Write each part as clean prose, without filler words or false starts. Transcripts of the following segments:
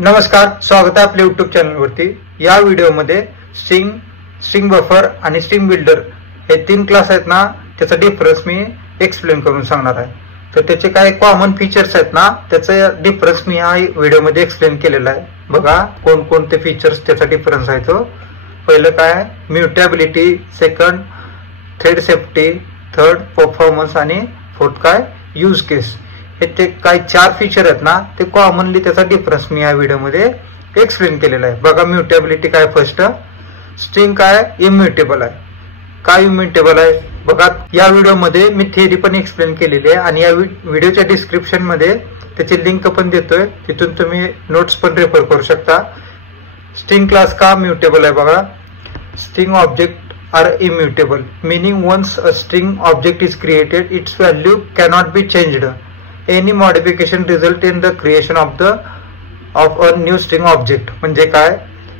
नमस्कार, स्वागत आहे आपल्या YouTube चॅनलवरती। या व्हिडिओमध्ये स्ट्रिंग बफर आणि स्ट्रिंग बिल्डर हे तीन क्लास आहेत ना, त्याचा डिफरन्स मी एक्सप्लेन करून सांगणार आहे। तर त्याचे काय कॉमन फीचर्स आहेत ना, त्याचा डिफरन्स मी या व्हिडिओमध्ये एक्सप्लेन केलेला आहे। बघा कोणकोणते फीचर्स त्याचा डिफरन्स आहे। तो पहिलं काय mutability, second thread safety, third performance आणि फोर्थ काय यूज केस। हे काय चार फीचर आहेत ना, ते कॉमनली त्याचा डिफरन्स मी या व्हिडिओमध्ये एक्सप्लेन केलेला आहे। बघा म्युटेबिलिटी काय, फर्स्ट स्ट्रिंग काय इम्युटेबल आहे। काय इम्युटेबल आहे बघा, या व्हिडिओमध्ये मी थिअरी पण एक्सप्लेन केलेली आहे आणि या व्हिडिओच्या डिस्क्रिप्शन मध्ये त्याची लिंक पण देतोय, तिथून तुम्ही नोट्स पण रेफर करू शकता। स्ट्रिंग क्लास का म्युटेबल आहे बघा, string object are immutable, meaning once a string object is created, its value cannot be changed. Any modification result in the creation of a new string object. म्हणजे काय,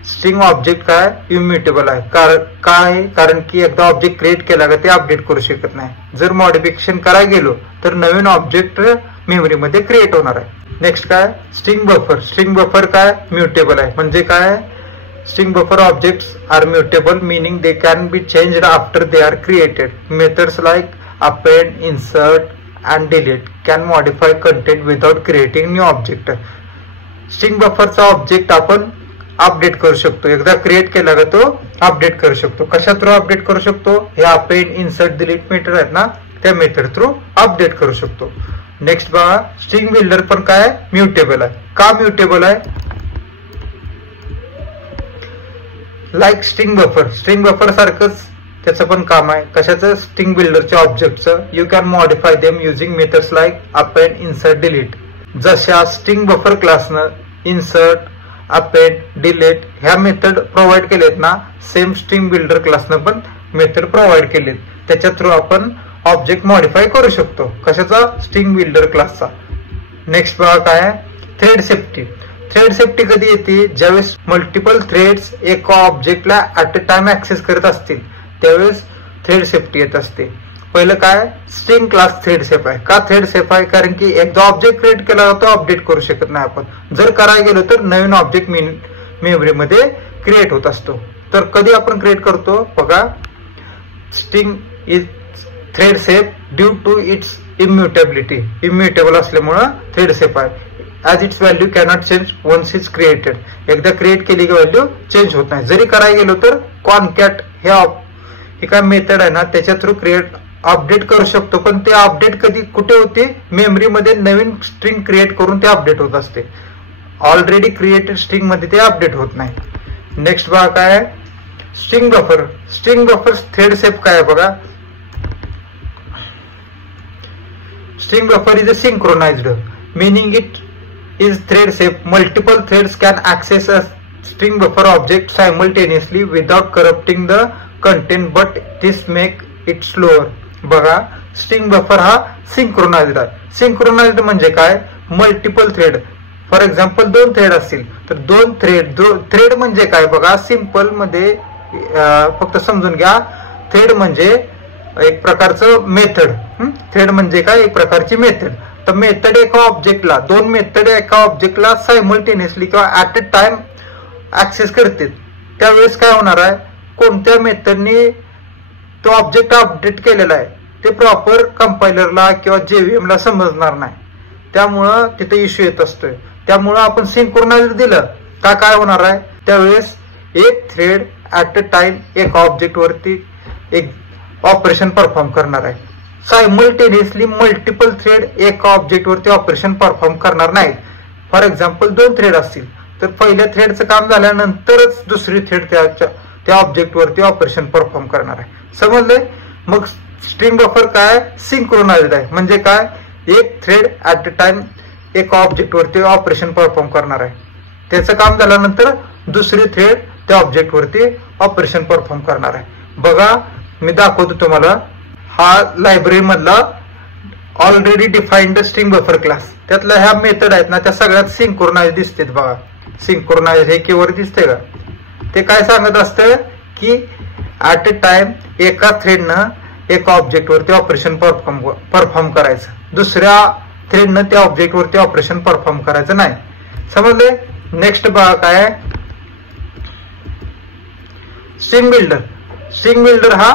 string object काय immutable आहे। कारण की एकदा object create केला का ते अपडेट करू शकत नाही। जर मॉडिफिकेशन करायला गेलो तर नवीन ऑब्जेक्ट मेमरी मध्ये क्रिएट होणार आहे। नेक्स्ट काय स्ट्रिंग बफर। स्ट्रिंग बफर काय म्युटेबल आहे। म्हणजे काय, string buffer objects are mutable, meaning they can be changed after they are created. Methods like append, insert and delete can modify content without creating new object. String buffer चा object आपण update करू शकतो। एकदा create केला का तो update करू शकतो। कशा थ्रू अपडेट करू शकतो, हे append, insert, delete मेथड आहेत ना, त्या मेथड थ्रू अपडेट करू शकतो। नेक्स्ट बघा स्ट्रिंग बिल्डर पण काय म्युटेबल आहे। का म्युटेबल आहे, लाईक स्ट्रिंग बफर सारखंच त्याचं पण काम आहे। कशाचं, स्ट्रिंग बिल्डरच्या ऑब्जेक्टचं। You can modify them using methods like append, insert, delete. जशा स्ट्रिंग बफर क्लासनं इन्सर्ट, अपेंड, डिलीट ह्या मेथड प्रोव्हाइड केलेत ना, सेम स्ट्रिंग बिल्डर क्लासनं पण मेथड प्रोव्हाइड केलेत। त्याच्या थ्रू आपण ऑब्जेक्ट मॉडिफाय करू शकतो। कशाचा, स्ट्रिंग बिल्डर क्लासचा। नेक्स्ट बघा काय थ्रेड सेफ्टी। थ्रेड सेफ्टी कधी येते, ज्यावेळेस मल्टिपल थ्रेड्स एका ऑब्जेक्टला ऍट अ टाइम ऍक्सेस करत असतील त्यावेळेस थ्रेड सेफ्टी येत असते। पहिलं काय स्ट्रिंग क्लास थ्रेड सेफ आहे। का थ्रेड सेफ आहे, कारण की एकदा ऑब्जेक्ट क्रिएट केला तो अपडेट करू शकत नाही आपण। जर करायला गेलो तर नवीन ऑब्जेक्ट मेमरीमध्ये क्रिएट होत असतो। तर कधी आपण क्रिएट करतो बघा, string is thread safe due to its immutability. Immutable असल्यामुळे थ्रेड सेफ आहे। as its value cannot change once it's created. एकदा क्रिएट केली की व्हॅल्यू चेंज होत नाही। जरी करायला गेलो तर कॉनकॅट हे काय मेथड आहे ना, त्याच्या थ्रू क्रिएट अपडेट करू शकतो। पण ते अपडेट कधी कुठे होते, मेमरी मध्ये नवीन स्ट्रिंग क्रिएट करून ते अपडेट होत असते। ऑलरेडी क्रिएटेड स्ट्रिंग मध्ये ते अपडेट होत नाही। नेक्स्ट बघा काय string buffer. String buffer thread safe काय बघा, string buffer is a synchronised, meaning it is thread safe. Multiple threads can access a string buffer object simultaneously without corrupting the content, but this make it slower. बघा string buffer हा synchronised आहे। Synchronised म्हणजे काय, multiple thread, for example दोन thread असतील तर दोन thread म्हणजे काय बघा, सिंपल मध्ये फक्त समजून घ्या। थ्रेड म्हणजे एक प्रकारचं मेथड। थ्रेड म्हणजे काय, एक प्रकारची मेथड। तर मेथड एका ऑब्जेक्टला, दोन मेथड एका ऑब्जेक्टला सायमल्टेनियसली किंवा ऍट अ टाइम ऍक्सेस करते, त्यावेळेस काय होणार आहे, कोणत्या मेथडनी तो ऑब्जेक्ट अपडेट केलेला आहे ते प्रॉपर कंपायलरला किंवा JVM ला समजणार नाही। त्यामुळं तिथे इश्यू येत असतोय। त्यामुळं आपण सिंक्रोनाइज दिलं का काय होणार आहे, त्यावेळेस एक थ्रेड ऍट अ टाइम एका ऑब्जेक्ट वरती एक ऑपरेशन परफॉर्म करणार आहे। सायमल्टेनियसली मल्टिपल थ्रेड एका ऑब्जेक्ट वरती ऑपरेशन परफॉर्म करणार नाहीत। फॉर एक्झाम्पल दोन थ्रेड असतील तर पहिल्या थ्रेडचं काम झाल्यानंतरच दुसरी थ्रेड त्या ऑब्जेक्ट वरती ऑपरेशन परफॉर्म करणार आहे। समजले? मग स्ट्रिंग बफर काय सिंक्रोनाइज्ड आहे। म्हणजे काय, एक थ्रेड ऍट अ टाइम एका ऑब्जेक्ट वरती ऑपरेशन परफॉर्म करणार आहे, त्याचं काम झाल्यानंतर दुसरी थ्रेड त्या ऑब्जेक्ट वरती ऑपरेशन परफॉर्म करणार आहे। बघा मी दाखवतो तुम्हाला, हा लायब्ररी मधला already defined string buffer class, त्यातल्या ह्या मेथड आहेत ना, त्या सगळ्यात सिंक्रोनाइज दिसतात बघा। सिंक्रोनाइज हे कीवर्ड दिसते का, ते काय सांगत असतं की ऍट अ टाइम एका थ्रेडनं एका ऑब्जेक्ट वरती ऑपरेशन परफॉर्म करायचं, दुसऱ्या थ्रेडनं त्या ऑब्जेक्ट वरती ऑपरेशन परफॉर्म करायचं नाही। समजले? नेक्स्ट बघा काय स्ट्रिंग बिल्डर. स्ट्रिंग बिल्डर हा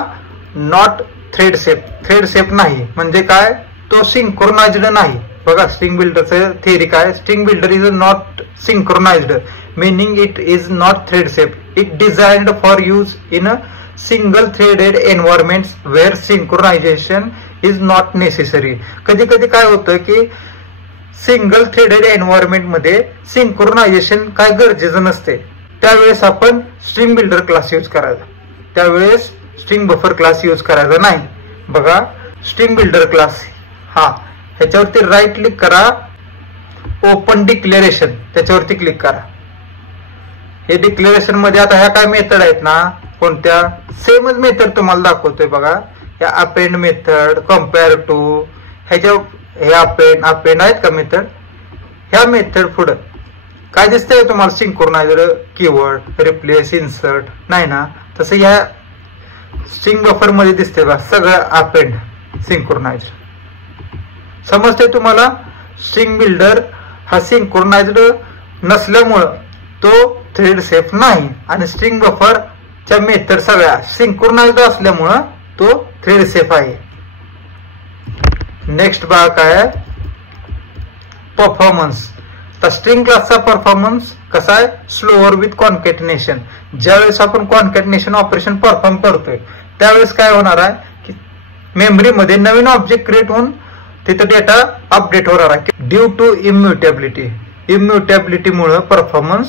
नॉट थ्रेड सेफ नाही, म्हणजे काय तो सिंक्रोनाइज्ड नाही. बघा स्ट्रिंग बिल्डरचं थिअरी काय, string builder is not synchronised meaning it is not thread safe. It designed for use in a single threaded environments where synchronization is not necessary. कधी कधी काय होतं की सिंगल थ्रेडेड एन्व्हायरमेंट मध्ये सिंक्रोनायझेशन काय गरजेचं नसते, त्यावेळेस आपण स्ट्रिंग बिल्डर क्लास यूज करायचा, त्यावेळेस स्ट्रिंग बफर क्लास यूज करायचा नाही. बघा स्ट्रिंग बिल्डर क्लास हा, ह्याच्यावरती राईट क्लिक करा, ओपन डिक्लेरेशन त्याच्यावरती क्लिक करा. हे डिक्लेरेशन मध्ये आता ह्या काय मेथड आहेत ना, कोणत्या सेमच मेथड तुम्हाला दाखवतोय. बघा या अपेंड मेथड, कम्पेअर टू, ह्याच्या हे अपेंड आहेत का मेथड, ह्या मेथड पुढे काय दिसतंय तुम्हाला सिंक्रोनाइज्ड कीवर्ड, रिप्लेस, इन्सर्ट नाही ना, तसं ह्या स्ट्रिंग बफर मध्ये दिसते बघा सगळं अपेंड सिंक्रोनाइज्ड. समजते तुम्हाला. स्ट्रिंग बिल्डर हा सिंक्रोनाइज्ड नसल्यामुळं तो थ्रेड सेफ नाही आणि स्ट्रिंग बफरच्या मेथड सगळ्या सिंक्रोनाइज्ड असल्यामुळं तो थ्रेड सेफ आहे. नेक्स्ट बघा काय परफॉर्मन्स. तर स्ट्रिंग क्लासचा परफॉर्मन्स कसा आहे, स्लोअर विथ कॉन्कॅटिनेशन. ज्यावेळेस आपण कॉन्कॅटिनेशन ऑपरेशन परफॉर्म करतोय त्यावेळेस काय होणार आहे की मेमरीमध्ये नवीन ऑब्जेक्ट क्रिएट होऊन तिथे डेटा अपडेट होणार आहे. ड्यू टू इम्युटेबिलिटीमुळे परफॉर्मन्स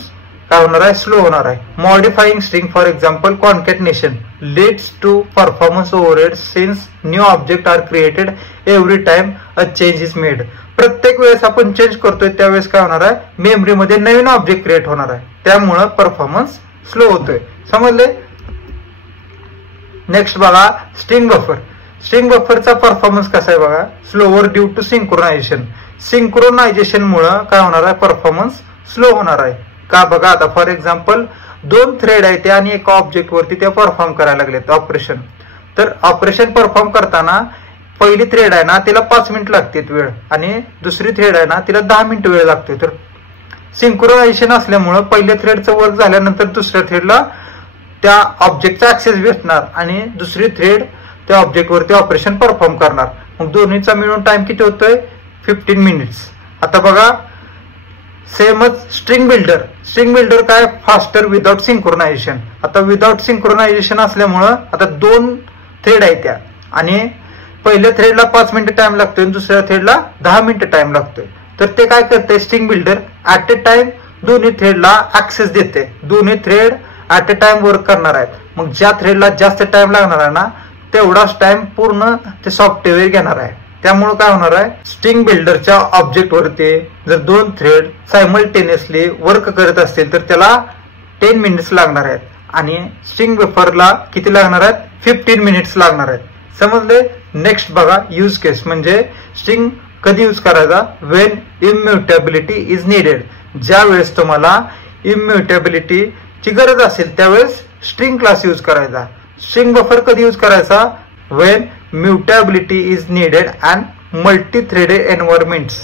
काय होणार आहे, स्लो होणार आहे. Modifying string for example concatenation leads to performance overhead since new object are created every time a change is made. प्रत्येक वेळेस आपण चेंज करतोय त्यावेळेस काय होणार आहे, मेमरीमध्ये नवीन ऑब्जेक्ट क्रिएट होणार आहे, त्यामुळे परफॉर्मन्स स्लो होतोय. समजले. नेक्स्ट बघा स्ट्रिंग बफर. स्ट्रिंग बफरचा परफॉर्मन्स कसा आहे बघा, slower due to synchronisation. Synchronisation मुळे काय होणार आहे, परफॉर्मन्स स्लो होणार आहे. का बघा आता फॉर एक्झाम्पल दोन थ्रेड आहेत आणि एका ऑब्जेक्ट वरती ते परफॉर्म करायला लागलेत ऑपरेशन. तर ऑपरेशन परफॉर्म करताना पहिली थ्रेड आहे ना तिला 5 मिनिट लागतात वेळ आणि दुसरी थ्रेड आहे ना तिला 10 मिनिट वेळ लागतोय. तर सिंक्रोनायझेशन असल्यामुळे पहिल्या थ्रेडचं वर्क झाल्यानंतर दुसऱ्या थ्रेडला त्या ऑब्जेक्टचा ऍक्सेस भेटणार आणि दुसरी थ्रेड त्या ऑब्जेक्ट वरती ऑपरेशन परफॉर्म करणार. मग दोन्हीचा मिळून टाइम किती होतोय, 15 मिनिट्स. आता बघा सेमच स्ट्रिंग बिल्डर काय फास्टर विदाउट सिंक्रोनायझेशन. आता विदाउट सिंक्रोनायझेशन असल्यामुळं आता दोन थ्रेड आहेत त्या आणि पहिल्या थ्रेडला 5 मिनिटं टाइम लागतोय दुसऱ्या थ्रेडला 10 मिनिटं टाइम लागतोय. तर ते काय करते string builder at A time दोन्ही थ्रेडला ऍक्सेस देते. दोन्ही thread at A time work करणार आहेत. मग ज्या थ्रेडला जास्त टाइम लागणार आहे ना तेवढाच टाइम पूर्ण ते सॉफ्टवेअर घेणार आहे. त्यामुळे काय होणार आहे, स्ट्रिंग बिल्डरच्या ऑब्जेक्ट वरती जर दोन थ्रेड सायमल्टेनियसली वर्क करत असतील तर त्याला 10 मिनिट्स लागणार आहेत आणि स्ट्रिंग बफरला किती लागणार आहेत, 15 मिनिट्स लागणार आहेत. समजले. नेक्स्ट बघा यूज केस, म्हणजे स्ट्रिंग कधी यूज करायचा, वेन इम्युटेबिलिटी इज निडेड. ज्या वेळेस तुम्हाला इम्युटेबिलिटीची गरज असेल त्यावेळेस स्ट्रिंग क्लास यूज करायचा. स्ट्रिंग बफर कधी यूज करायचा, when mutability is needed and multi threaded environments.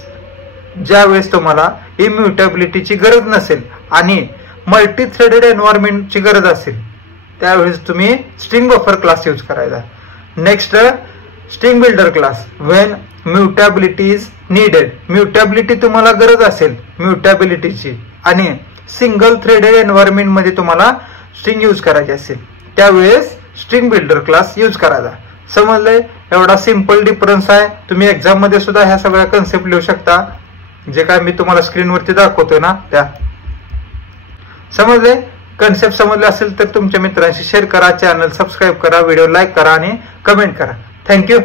ज्यावेळेस तुम्हाला इम्युटेबिलिटीची गरज नसेल आणि मल्टी थ्रेडेड एन्व्हायरमेंटची गरज असेल त्यावेळेस तुम्ही स्ट्रिंग बफर क्लास यूज करायचा. Next string builder class, when mutability is needed. Mutability तुम्हाला गरज असेल म्युटेबिलिटीची आणि सिंगल थ्रेडेड एन्व्हायरमेंट मध्ये तुम्हाला स्ट्रिंग यूज करायची असेल त्यावेळेस स्ट्रिंग बिल्डर क्लास यूज करायचा. समजलंय. एवढा सिंपल डिफरन्स आहे. तुम्ही एक्झाम मध्ये सुद्धा ह्या सगळ्या कन्सेप्ट लिहू शकता जे काय मी तुम्हाला स्क्रीनवरती दाखवतोय ना त्या. समजले. कन्सेप्ट समजले असेल तर तुमच्या मित्रांशी शेअर करा, चॅनल सबस्क्राईब करा, व्हिडिओ लाईक करा आणि कमेंट करा. थँक्यू.